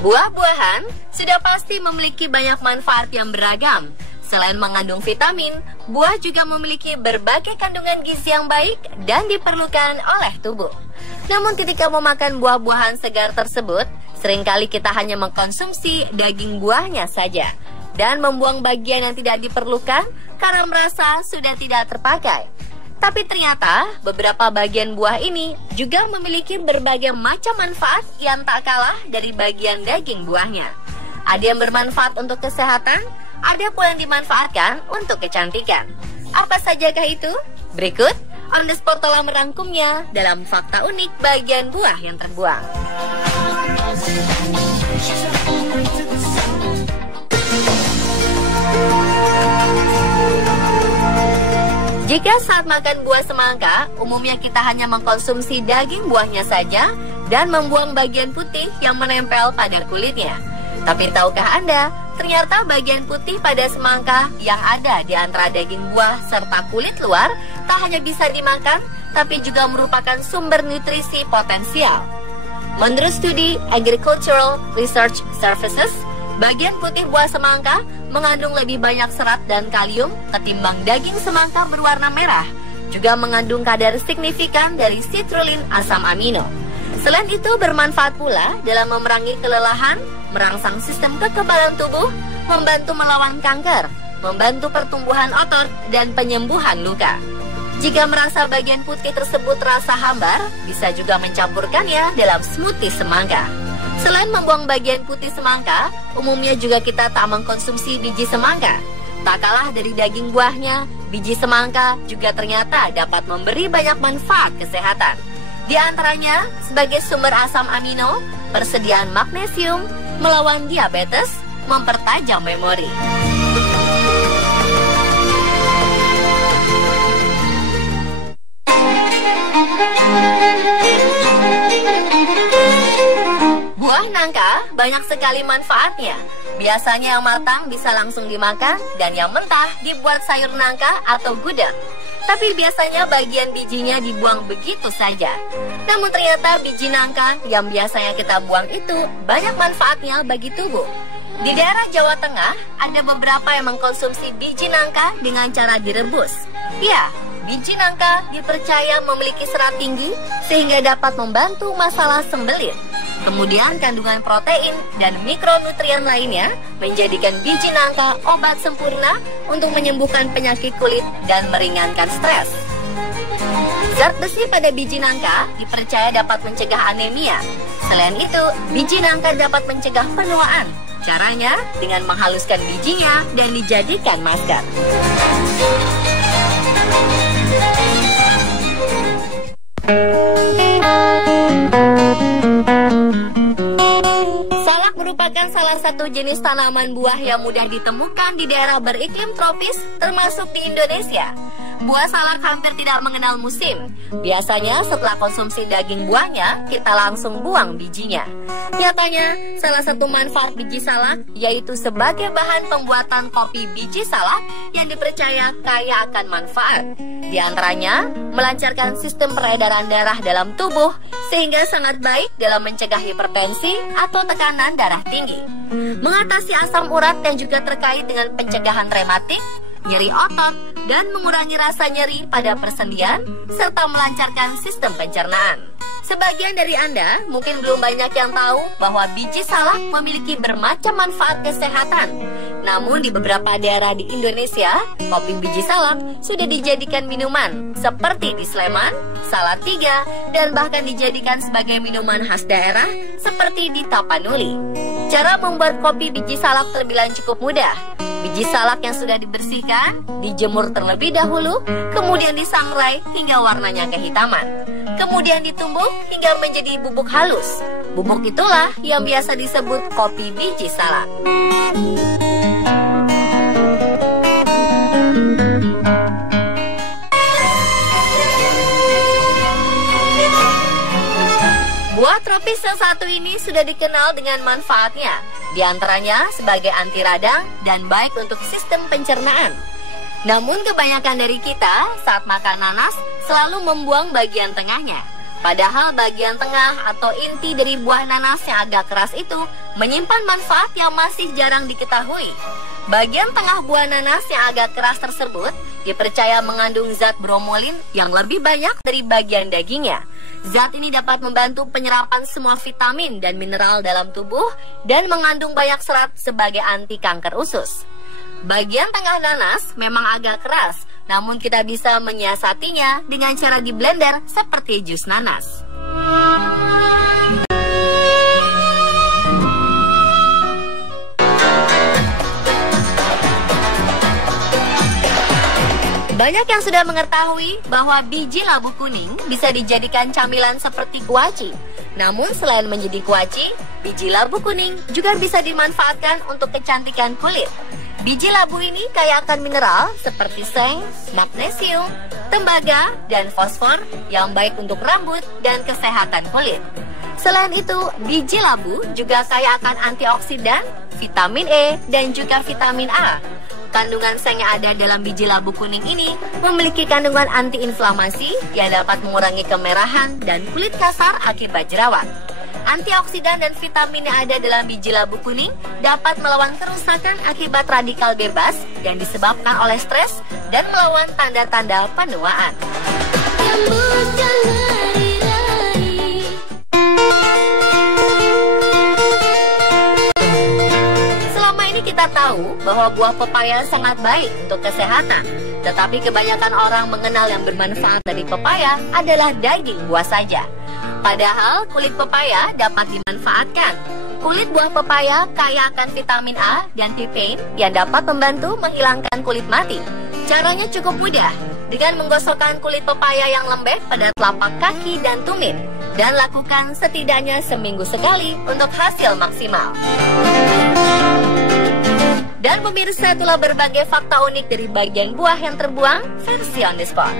Buah-buahan sudah pasti memiliki banyak manfaat yang beragam. Selain mengandung vitamin, buah juga memiliki berbagai kandungan gizi yang baik dan diperlukan oleh tubuh. Namun ketika memakan buah-buahan segar tersebut, seringkali kita hanya mengkonsumsi daging buahnya saja dan membuang bagian yang tidak diperlukan karena merasa sudah tidak terpakai. Tapi ternyata beberapa bagian buah ini juga memiliki berbagai macam manfaat yang tak kalah dari bagian daging buahnya. Ada yang bermanfaat untuk kesehatan, ada pula yang dimanfaatkan untuk kecantikan. Apa sajakah itu? Berikut On The Spot telah merangkumnya dalam fakta unik bagian buah yang terbuang. Jika saat makan buah semangka, umumnya kita hanya mengkonsumsi daging buahnya saja dan membuang bagian putih yang menempel pada kulitnya. Tapi tahukah Anda, ternyata bagian putih pada semangka yang ada di antara daging buah serta kulit luar tak hanya bisa dimakan, tapi juga merupakan sumber nutrisi potensial. Menurut studi Agricultural Research Services, bagian putih buah semangka mengandung lebih banyak serat dan kalium ketimbang daging semangka berwarna merah. Juga mengandung kadar signifikan dari citrulline asam amino. Selain itu bermanfaat pula dalam memerangi kelelahan, merangsang sistem kekebalan tubuh, membantu melawan kanker, membantu pertumbuhan otot, dan penyembuhan luka. Jika merasa bagian putih tersebut terasa hambar, bisa juga mencampurkannya dalam smoothie semangka. Selain membuang bagian putih semangka, umumnya juga kita tak mengkonsumsi biji semangka. Tak kalah dari daging buahnya, biji semangka juga ternyata dapat memberi banyak manfaat kesehatan. Di antaranya sebagai sumber asam amino, persediaan magnesium, melawan diabetes, mempertajam memori. Buah nangka banyak sekali manfaatnya. Biasanya yang matang bisa langsung dimakan dan yang mentah dibuat sayur nangka atau gudeg. Tapi biasanya bagian bijinya dibuang begitu saja. Namun ternyata biji nangka yang biasanya kita buang itu banyak manfaatnya bagi tubuh. Di daerah Jawa Tengah ada beberapa yang mengkonsumsi biji nangka dengan cara direbus. Ya, biji nangka dipercaya memiliki serat tinggi sehingga dapat membantu masalah sembelit. Kemudian kandungan protein dan mikronutrien lainnya menjadikan biji nangka obat sempurna untuk menyembuhkan penyakit kulit dan meringankan stres. Zat besi pada biji nangka dipercaya dapat mencegah anemia. Selain itu, biji nangka dapat mencegah penuaan. Caranya dengan menghaluskan bijinya dan dijadikan masker. Salak merupakan salah satu jenis tanaman buah yang mudah ditemukan di daerah beriklim tropis, termasuk di Indonesia. Buah salak hampir tidak mengenal musim. Biasanya setelah konsumsi daging buahnya, kita langsung buang bijinya. Nyatanya, salah satu manfaat biji salak yaitu sebagai bahan pembuatan kopi biji salak yang dipercaya kaya akan manfaat. Di antaranya, melancarkan sistem peredaran darah dalam tubuh sehingga sangat baik dalam mencegah hipertensi atau tekanan darah tinggi. Mengatasi asam urat yang juga terkait dengan pencegahan rematik, nyeri otot, dan mengurangi rasa nyeri pada persendian, serta melancarkan sistem pencernaan. Sebagian dari Anda mungkin belum banyak yang tahu bahwa biji salak memiliki bermacam manfaat kesehatan. Namun di beberapa daerah di Indonesia, kopi biji salak sudah dijadikan minuman, seperti di Sleman, Salatiga, dan bahkan dijadikan sebagai minuman khas daerah, seperti di Tapanuli. Cara membuat kopi biji salak terbilang cukup mudah. Biji salak yang sudah dibersihkan, dijemur terlebih dahulu, kemudian disangrai hingga warnanya kehitaman. Kemudian ditumbuk hingga menjadi bubuk halus. Bubuk itulah yang biasa disebut kopi biji salak. Buah tropis yang satu ini sudah dikenal dengan manfaatnya, di antaranya sebagai anti radang dan baik untuk sistem pencernaan. Namun kebanyakan dari kita saat makan nanas selalu membuang bagian tengahnya. Padahal bagian tengah atau inti dari buah nanas yang agak keras itu menyimpan manfaat yang masih jarang diketahui. Bagian tengah buah nanas yang agak keras tersebut dipercaya mengandung zat bromolin yang lebih banyak dari bagian dagingnya. Zat ini dapat membantu penyerapan semua vitamin dan mineral dalam tubuh dan mengandung banyak serat sebagai anti kanker usus. Bagian tengah nanas memang agak keras, namun kita bisa menyiasatinya dengan cara di blender seperti jus nanas. Banyak yang sudah mengetahui bahwa biji labu kuning bisa dijadikan camilan seperti kuaci. Namun selain menjadi kuaci, biji labu kuning juga bisa dimanfaatkan untuk kecantikan kulit. Biji labu ini kaya akan mineral seperti seng, magnesium, tembaga, dan fosfor yang baik untuk rambut dan kesehatan kulit. Selain itu, biji labu juga kaya akan antioksidan, vitamin E, dan juga vitamin A. Kandungan seng yang ada dalam biji labu kuning ini memiliki kandungan antiinflamasi yang dapat mengurangi kemerahan dan kulit kasar akibat jerawat. Antioksidan dan vitamin yang ada dalam biji labu kuning dapat melawan kerusakan akibat radikal bebas yang disebabkan oleh stres dan melawan tanda-tanda penuaan. Kita tahu bahwa buah pepaya sangat baik untuk kesehatan, tetapi kebanyakan orang mengenal yang bermanfaat dari pepaya adalah daging buah saja. Padahal kulit pepaya dapat dimanfaatkan. Kulit buah pepaya kaya akan vitamin A dan terpene yang dapat membantu menghilangkan kulit mati. Caranya cukup mudah, dengan menggosokkan kulit pepaya yang lembek pada telapak kaki dan tumit, dan lakukan setidaknya seminggu sekali untuk hasil maksimal. Dan pemirsa, itulah berbagai fakta unik dari bagian buah yang terbuang versi on the spot.